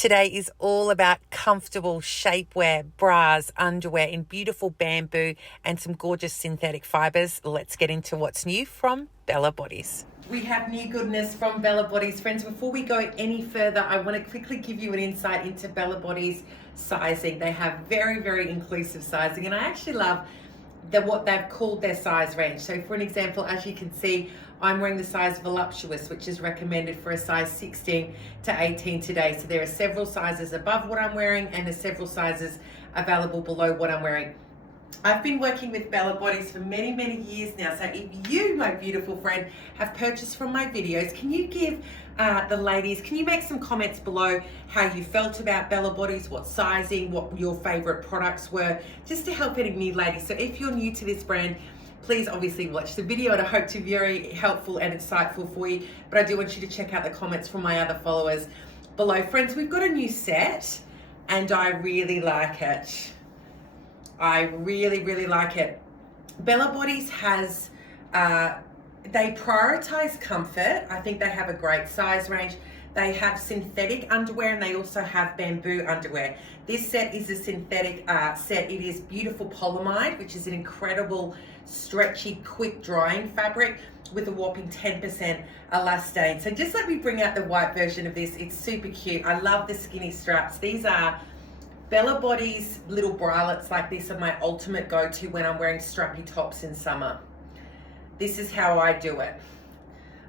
Today is all about comfortable shapewear, bras, underwear in beautiful bamboo and some gorgeous synthetic fibres. Let's get into what's new from Bella Bodies. We have new goodness from Bella Bodies. Friends, before we go any further, I want to quickly give you an insight into Bella Bodies sizing. They have very, very inclusive sizing, and I actually love what they've called their size range. So for an example, as you can see, I'm wearing the size voluptuous, which is recommended for a size 16 to 18 today. So there are several sizes above what I'm wearing and there's several sizes available below what I'm wearing. I've been working with Bella Bodies for many, many years now. So if you, my beautiful friend, have purchased from my videos, can you give the ladies, can you make some comments below how you felt about Bella Bodies, what sizing, what your favorite products were, just to help any new ladies. So if you're new to this brand, please obviously watch the video, and I hope to be very helpful and insightful for you. But I do want you to check out the comments from my other followers below. Friends, we've got a new set and I really like it. I really, really like it. Bella Bodies has, they prioritize comfort. I think they have a great size range. They have synthetic underwear and they also have bamboo underwear. This set is a synthetic set. It is beautiful polyamide, which is an incredible, stretchy, quick drying fabric with a whopping 10% elastane. So just let me bring out the white version of this. It's super cute. I love the skinny straps. These are Bella Bodies little bralettes like this are my ultimate go-to when I'm wearing strappy tops in summer. This is how I do it.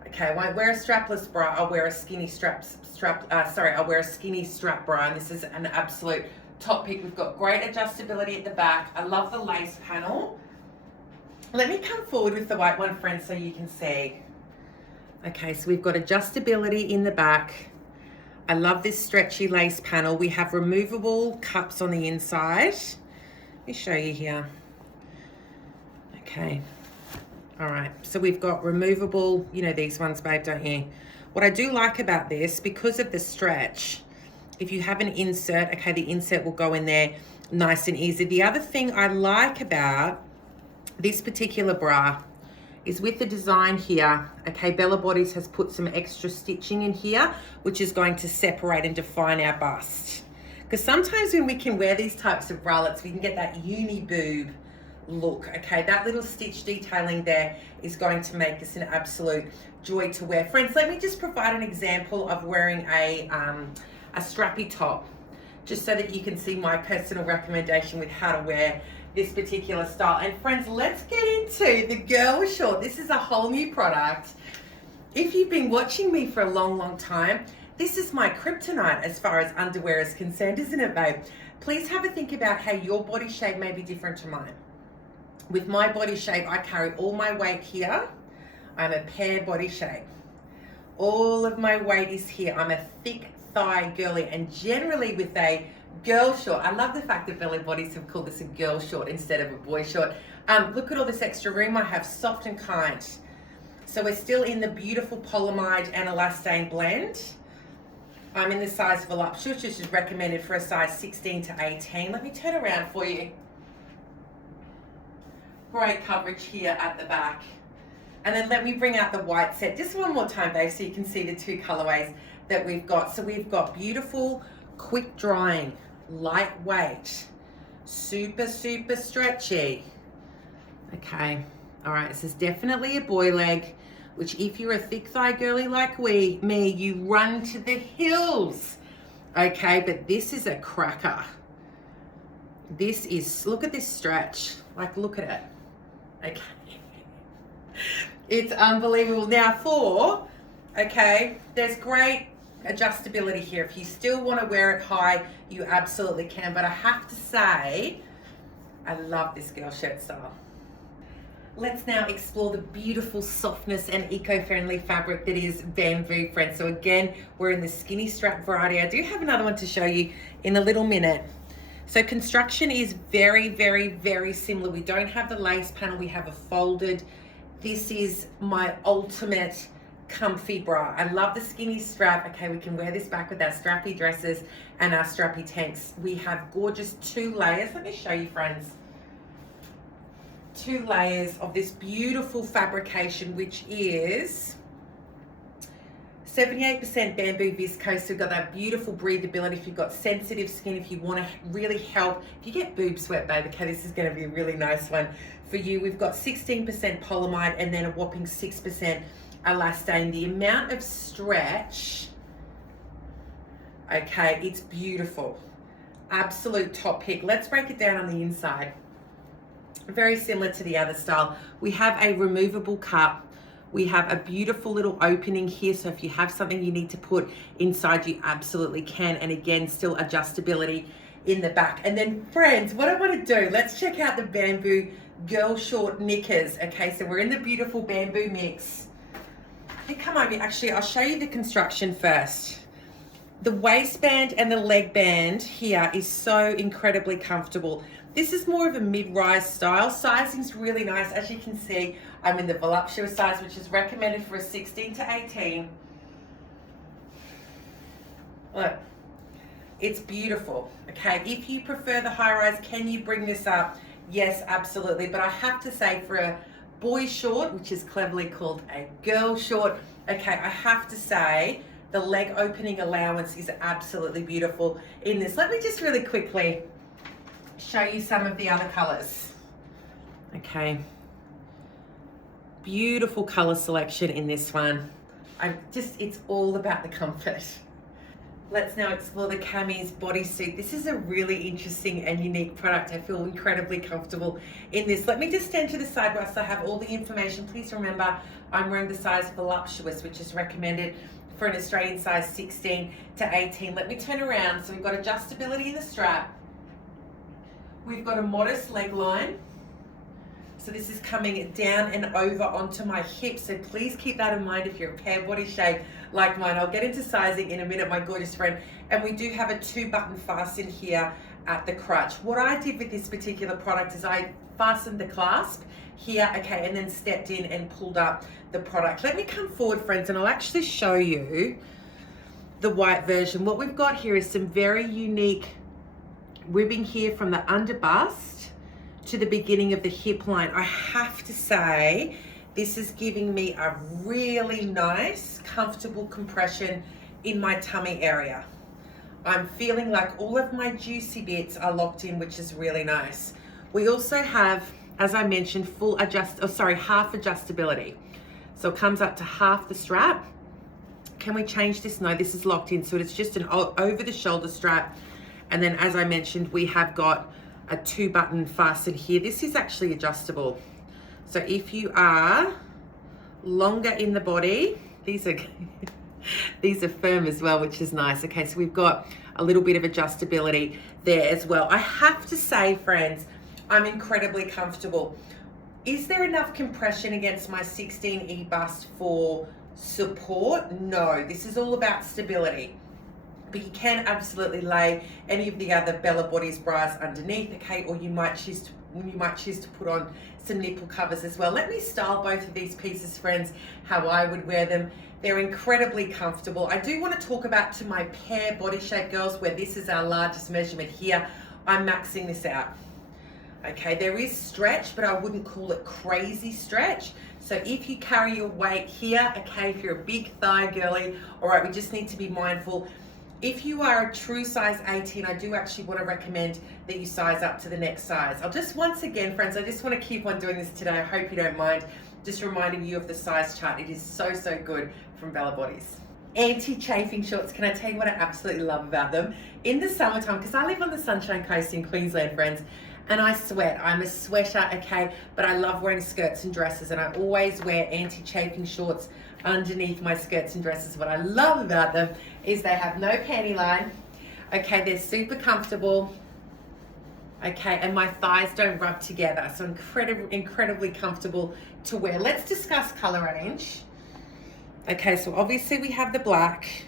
Okay, I won't wear a strapless bra, I'll wear a skinny I'll wear a skinny strap bra, and this is an absolute top pick. We've got great adjustability at the back. I love the lace panel. Let me come forward with the white one, friends, so you can see. Okay, so we've got adjustability in the back. I love this stretchy lace panel. We have removable cups on the inside. Let me show you here. Okay. All right, so we've got removable, you know these ones, babe, don't you? What I do like about this, because of the stretch, if you have an insert, okay, the insert will go in there nice and easy. The other thing I like about this particular bra is with the design here, okay, Bella Bodies has put some extra stitching in here, which is going to separate and define our bust. Because sometimes when we can wear these types of bralettes, we can get that uni boob look. Okay, that little stitch detailing there is going to make us an absolute joy to wear. Friends, let me just provide an example of wearing a strappy top, just so that you can see my personal recommendation with how to wear this particular style. And friends, let's get into the girl short. This is a whole new product. If you've been watching me for a long, long time, this is my kryptonite as far as underwear is concerned, isn't it, babe? Please have a think about how your body shape may be different to mine. With my body shape, I carry all my weight here. I'm a pear body shape. All of my weight is here. I'm a thick thigh girly, and generally with a girl short, I love the fact that Bella Bodies have called this a girl short instead of a boy short. Look at all this extra room I have, soft and kind. So we're still in the beautiful polyamide and elastane blend. I'm in the size voluptuous, which is recommended for a size 16 to 18. Let me turn around for you. Great coverage here at the back. And then let me bring out the white set just one more time, babe, so you can see the two colorways that we've got. So we've got beautiful, quick drying, lightweight, super, super stretchy. Okay, all right, this is definitely a boy leg, which if you're a thick thigh girly like me, you run to the hills. Okay, but this is a cracker. This is, look at this stretch, like look at it. Okay, it's unbelievable. Now okay, there's great adjustability here. If you still want to wear it high, you absolutely can, but I have to say, I love this girl shirt style. Let's now explore the beautiful softness and eco-friendly fabric that is bamboo, friends. So again, we're in the skinny strap variety. I do have another one to show you in a little minute. So construction is very, very, very similar. We don't have the lace panel, we have a folded. This is my ultimate comfy bra. I love the skinny strap. Okay, we can wear this back with our strappy dresses and our strappy tanks. We have gorgeous 2 layers. Let me show you, friends. 2 layers of this beautiful fabrication, which is 78% bamboo viscose, so we've got that beautiful breathability. If you've got sensitive skin, if you want to really help, if you get boob sweat, babe, okay, this is going to be a really nice one for you. We've got 16% polyamide and then a whopping 6% elastane. The amount of stretch, okay, it's beautiful. Absolute top pick. Let's break it down on the inside. Very similar to the other style. We have a removable cup. We have a beautiful little opening here, so if you have something you need to put inside, you absolutely can. And again, still adjustability in the back. And then friends, what I want to do, let's check out the Bamboo Girlshort knickers. Okay, so we're in the beautiful bamboo mix. Hey, come over, actually, I'll show you the construction first. The waistband and the leg band here is so incredibly comfortable. This is more of a mid-rise style. Sizing's really nice. As you can see, I'm in the voluptuous size, which is recommended for a 16 to 18. Look, it's beautiful, okay? If you prefer the high rise, can you bring this up? Yes, absolutely. But I have to say, for a boy short, which is cleverly called a girl short, okay, I have to say, the leg opening allowance is absolutely beautiful in this. Let me just really quickly show you some of the other colors. Okay, beautiful color selection in this one. It's all about the comfort. Let's now explore the Camyz bodysuit. This is a really interesting and unique product. I feel incredibly comfortable in this. Let me just stand to the side whilst I have all the information. Please remember, I'm wearing the size voluptuous, which is recommended for an Australian size 16 to 18. Let me turn around. So we've got adjustability in the strap. We've got a modest leg line. So this is coming down and over onto my hips. So please keep that in mind if you're a pear body shape like mine. I'll get into sizing in a minute, my gorgeous friend. And we do have a 2-button fasten here at the crotch. What I did with this particular product is I fastened the clasp here, okay, and then stepped in and pulled up the product. Let me come forward, friends, and I'll actually show you the white version. What we've got here is some very unique ribbing here from the under bust to the beginning of the hip line. I have to say, this is giving me a really nice, comfortable compression in my tummy area. I'm feeling like all of my juicy bits are locked in, which is really nice. We also have, as I mentioned, half adjustability. So it comes up to half the strap. Can we change this? No, this is locked in. So it's just an over the shoulder strap. And then, as I mentioned, we have got a 2-button fasten here. This is actually adjustable. So if you are longer in the body, these are firm as well, which is nice. Okay, so we've got a little bit of adjustability there as well. I have to say, friends, I'm incredibly comfortable. Is there enough compression against my 16E bust for support? No, this is all about stability. But you can absolutely lay any of the other Bella Bodies bras underneath, okay, or you might choose to put on some nipple covers as well. Let me style both of these pieces, friends, how I would wear them. They're incredibly comfortable. I do want to talk about to my pear body shape girls, where this is our largest measurement here. I'm maxing this out. Okay, there is stretch, but I wouldn't call it crazy stretch. So if you carry your weight here, okay, if you're a big thigh girly, all right, we just need to be mindful. If you are a true size 18, I do actually want to recommend that you size up to the next size. Once again, friends, I just want to keep on doing this today. I hope you don't mind. Just reminding you of the size chart. It is so, so good from Bella Bodies. Anti-chafing shorts. Can I tell you what I absolutely love about them? In the summertime, because I live on the Sunshine Coast in Queensland, friends, and I sweat. I'm a sweater, okay, but I love wearing skirts and dresses, and I always wear anti-chafing shorts underneath my skirts and dresses. What I love about them is they have no panty line. Okay, they're super comfortable. Okay, and my thighs don't rub together, so incredibly comfortable to wear. Let's discuss color range. Okay, so obviously we have the black,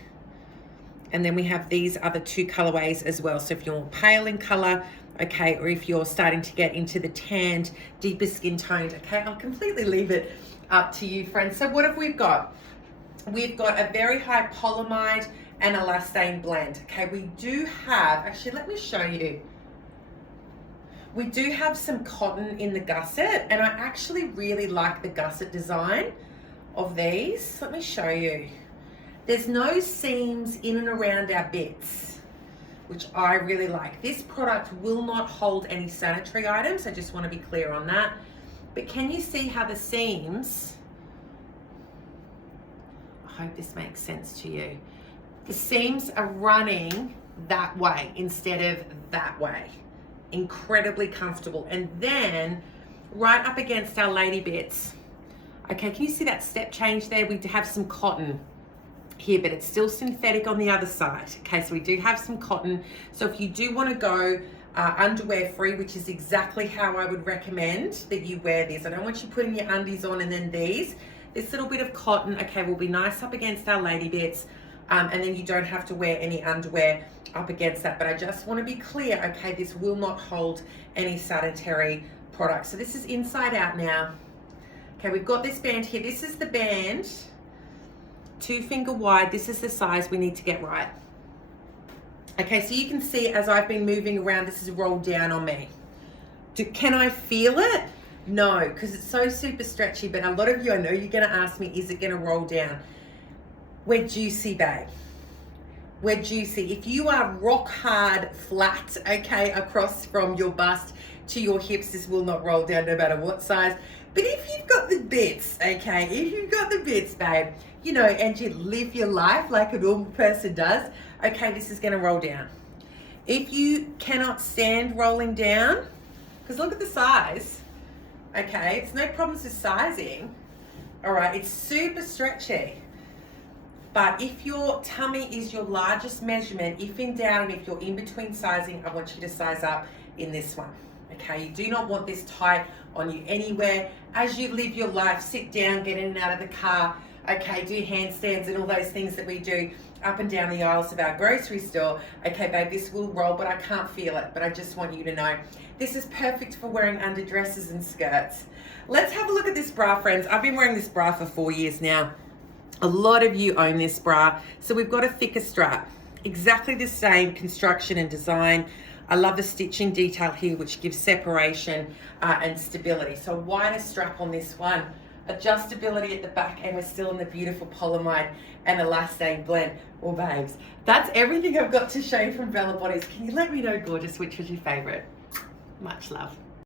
and then we have these other 2 colorways as well. So if you're pale in color, okay, or if you're starting to get into the tanned, deeper skin toned, okay, I'll completely leave it up to you, friends. So what have we got? We've got a very high polyamide and elastane blend. Okay, we do have, actually, let me show you. We do have some cotton in the gusset, and I actually really like the gusset design of these. Let me show you. There's no seams in and around our bits, which I really like. This product will not hold any sanitary items. I just want to be clear on that. But can you see how the seams, I hope this makes sense to you. The seams are running that way instead of that way. Incredibly comfortable. And then right up against our lady bits. Okay, can you see that step change there? We have some cotton here, but it's still synthetic on the other side. Okay, so we do have some cotton. So if you do want to go underwear free, which is exactly how I would recommend that you wear this. I don't want you putting your undies on and then these. This little bit of cotton, okay, will be nice up against our lady bits. And then you don't have to wear any underwear up against that. But I just want to be clear, okay, this will not hold any sanitary products. So this is inside out now. Okay, we've got this band here. This is the band, 2 finger wide. This is the size we need to get right. Okay, so you can see as I've been moving around, this is rolled down on me. Can I feel it? No, because it's so super stretchy, but a lot of you, I know you're gonna ask me, is it gonna roll down? We're juicy, babe. We're juicy. If you are rock hard flat, okay, across from your bust to your hips, this will not roll down no matter what size. But if you've got the bits, okay, if you've got the bits, babe, you know, and you live your life like a normal person does, okay, this is gonna roll down. If you cannot stand rolling down, because look at the size, okay, it's no problems with sizing, all right, it's super stretchy. But if your tummy is your largest measurement, if in doubt and if you're in between sizing, I want you to size up in this one. Okay, you do not want this tight on you anywhere. As you live your life, sit down, get in and out of the car, okay, do handstands and all those things that we do up and down the aisles of our grocery store. Okay, babe, this will roll, but I can't feel it. But I just want you to know, this is perfect for wearing under dresses and skirts. Let's have a look at this bra, friends. I've been wearing this bra for 4 years now. A lot of you own this bra. So we've got a thicker strap, exactly the same construction and design. I love the stitching detail here, which gives separation and stability. So a wider strap on this one, adjustability at the back, and we're still in the beautiful polyamide and elastane blend. Well, babes, that's everything I've got to show you from Bella Bodies. Can you let me know, gorgeous, which was your favorite? Much love.